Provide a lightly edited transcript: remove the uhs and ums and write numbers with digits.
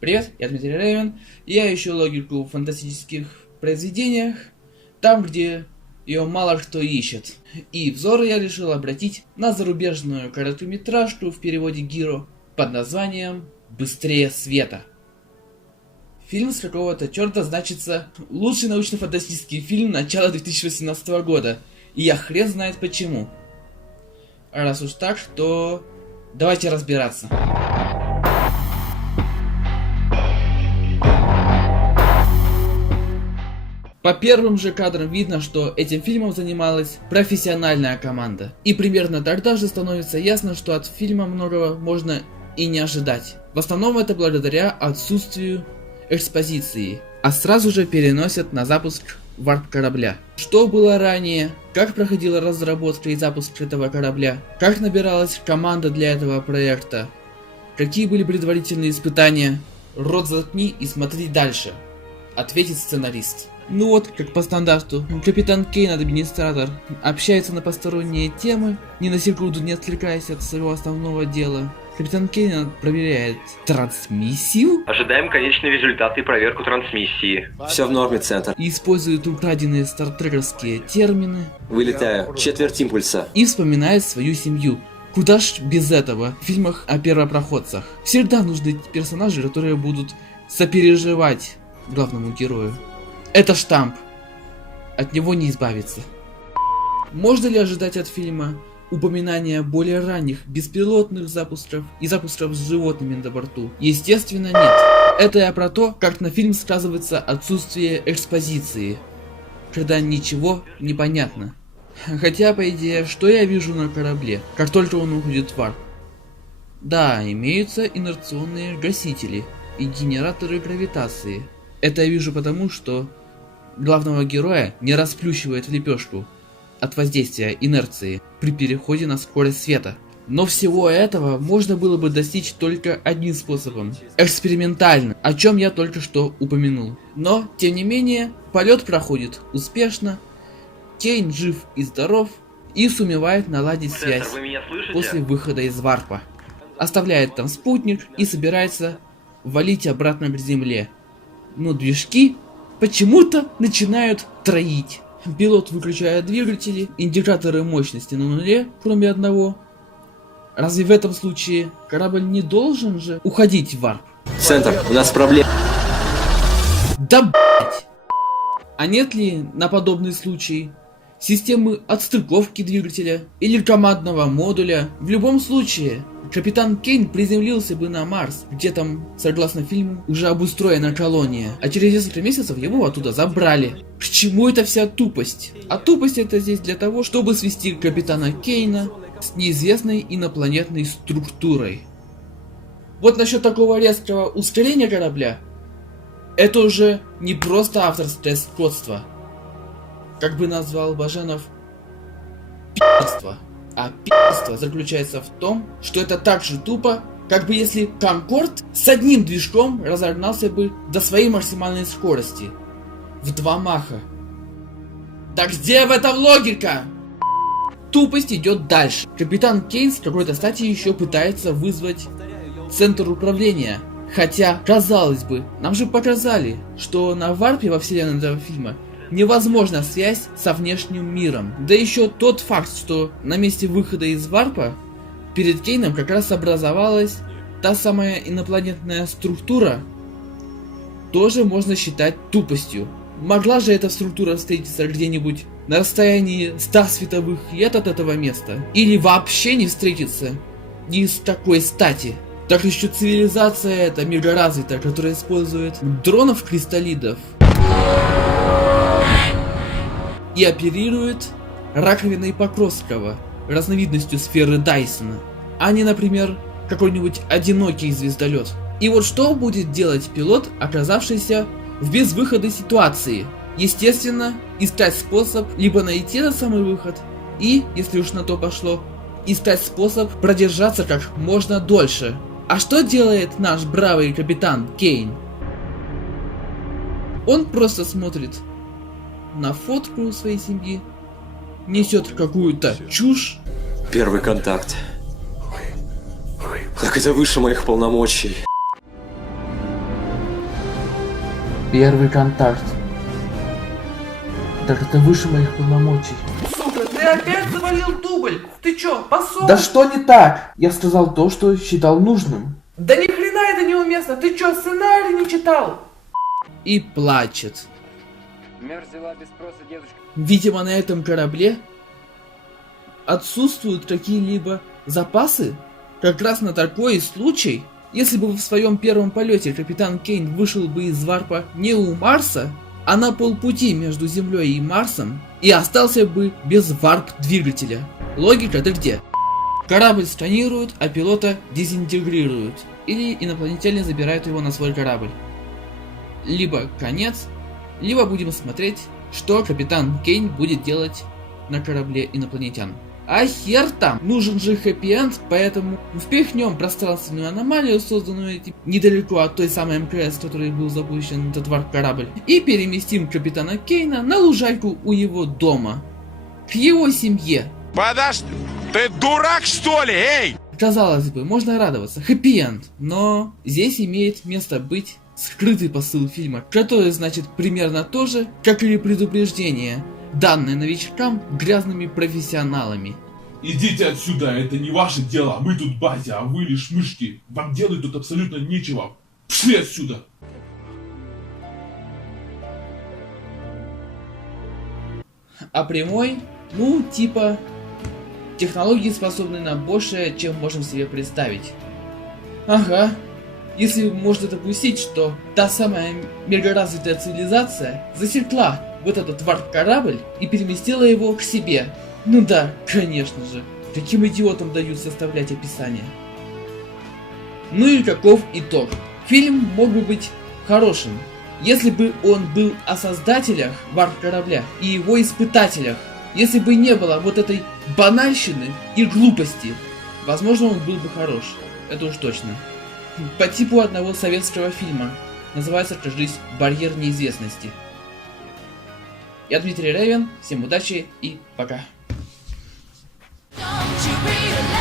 Привет, я Дмитрий Рейвен, и я ищу логику в фантастических произведениях, там, где ее мало кто ищет. И взоры я решил обратить на зарубежную короткометражку в переводе Гиро под названием «Быстрее света». Фильм с какого-то черта значится лучший научно-фантастический фильм начала 2018 года, и я хрен знает почему. А раз уж так, то давайте разбираться. По первым же кадрам видно, что этим фильмом занималась профессиональная команда. И примерно тогда же становится ясно, что от фильма многого можно и не ожидать. В основном это благодаря отсутствию экспозиции, а сразу же переносят на запуск варп-корабля. Что было ранее, как проходила разработка и запуск этого корабля, как набиралась команда для этого проекта, какие были предварительные испытания. Рот заткни и смотри дальше, ответит сценарист. Ну вот, как по стандарту, капитан Кейн, администратор, общается на посторонние темы, ни на секунду не отвлекаясь от своего основного дела. Капитан Кейн проверяет трансмиссию. Ожидаем конечный результат и проверку трансмиссии. Все в норме, центр. И использует украденные стартрековские термины. Вылетаю. Четверть импульса. И вспоминает свою семью. Куда ж без этого в фильмах о первопроходцах. Всегда нужны персонажи, которые будут сопереживать главному герою. Это штамп. От него не избавиться. Можно ли ожидать от фильма упоминания более ранних беспилотных запусков и запусков с животными на борту? Естественно, нет. Это я про то, как на фильм сказывается отсутствие экспозиции, когда ничего не понятно. Хотя, по идее, что я вижу на корабле, как только он уходит в варп? Да, имеются инерционные гасители и генераторы гравитации. Это я вижу потому, что главного героя не расплющивает в лепешку от воздействия инерции при переходе на скорость света. Но всего этого можно было бы достичь только одним способом – экспериментально, о чем я только что упомянул. Но, тем не менее, полет проходит успешно, Кейн жив и здоров и сумевает наладить связь после выхода из варпа. Оставляет там спутник и собирается валить обратно к земле. Но движки почему-то начинают троить. Пилот выключает двигатели, индикаторы мощности на нуле, кроме одного. Разве в этом случае корабль не должен же уходить в варп? Центр, у нас проблема. Да блять! А нет ли на подобный случай системы отстыковки двигателя или командного модуля? В любом случае, капитан Кейн приземлился бы на Марс, где там, согласно фильму, уже обустроена колония, а через несколько месяцев его оттуда забрали. К чему эта вся тупость? А тупость это здесь для того, чтобы свести капитана Кейна с неизвестной инопланетной структурой. Вот насчет такого резкого ускорения корабля, это уже не просто авторское скотство, как бы назвал Баженов, пи***ство. А пи***ство заключается в том, что это так же тупо, как бы если Конкорд с одним движком разогнался бы до своей максимальной скорости в 2 маха. Так где в этом логика? Тупость идет дальше. Капитан Кейн с какой-то стати еще пытается вызвать центр управления. Хотя, казалось бы, нам же показали, что на варпе во вселенной этого фильма невозможна связь со внешним миром. Да еще тот факт, что на месте выхода из варпа перед Кейном как раз образовалась та самая инопланетная структура, тоже можно считать тупостью. Могла же эта структура встретиться где-нибудь на расстоянии 100 световых лет от этого места? Или вообще не встретиться? Ни с такой стати. Так еще цивилизация эта мега развитая, которая использует дронов-кристаллидов и оперирует раковиной Покровского, разновидностью сферы Дайсона, а не, например, какой-нибудь одинокий звездолет. И вот что будет делать пилот, оказавшийся в безвыходной ситуации? Естественно, искать способ либо найти этот самый выход, и, если уж на то пошло, искать способ продержаться как можно дольше. А что делает наш бравый капитан Кейн? Он просто смотрит на фотку своей семьи, несет какую-то чушь. Первый контакт. Так это выше моих полномочий. Первый контакт. Так это выше моих полномочий. Сука, ты опять завалил дубль! Ты чё, посол? Да что не так? Я сказал то, что считал нужным. Да ни хрена это неуместно! Ты чё, сценарий не читал? И плачет. Мэр взяла без спроса дедушка. Видимо, на этом корабле отсутствуют какие-либо запасы. Как раз на такой случай, если бы в своем первом полете капитан Кейн вышел бы из варпа не у Марса, а на полпути между Землей и Марсом, и остался бы без варп-двигателя. Логика-то где? Корабль сканируют, а пилота дезинтегрируют. Или инопланетяне забирают его на свой корабль. Либо конец, либо будем смотреть, что капитан Кейн будет делать на корабле инопланетян. А хер там, нужен же хэппи-энд, поэтому впихнем пространственную аномалию, созданную этим недалеко от той самой МКС, в которой был запущен этот варп-корабль, и переместим капитана Кейна на лужайку у его дома, к его семье. Подожди, ты дурак что ли, эй? Казалось бы, можно радоваться, хэппи-энд, но здесь имеет место быть скрытый посыл фильма, который значит примерно то же, как и предупреждение, данное новичкам грязными профессионалами. Идите отсюда, это не ваше дело, мы тут батя, а вы лишь мышки. Вам делать тут абсолютно нечего. Пшли отсюда! А прямой, ну типа, технологии способны на большее, чем можем себе представить. Ага, если можно допустить, что та самая мегаразвитая цивилизация засекла вот этот варп-корабль и переместила его к себе. Ну да, конечно же. Каким идиотам дают составлять описание? Ну и каков итог? Фильм мог бы быть хорошим, если бы он был о создателях варп-корабля и его испытателях. Если бы не было вот этой банальщины и глупости, возможно, он был бы хорош. Это уж точно. По типу одного советского фильма. Называется «Кажись, барьер неизвестности». Я Дмитрий Ревен, всем удачи и пока. Don't you realize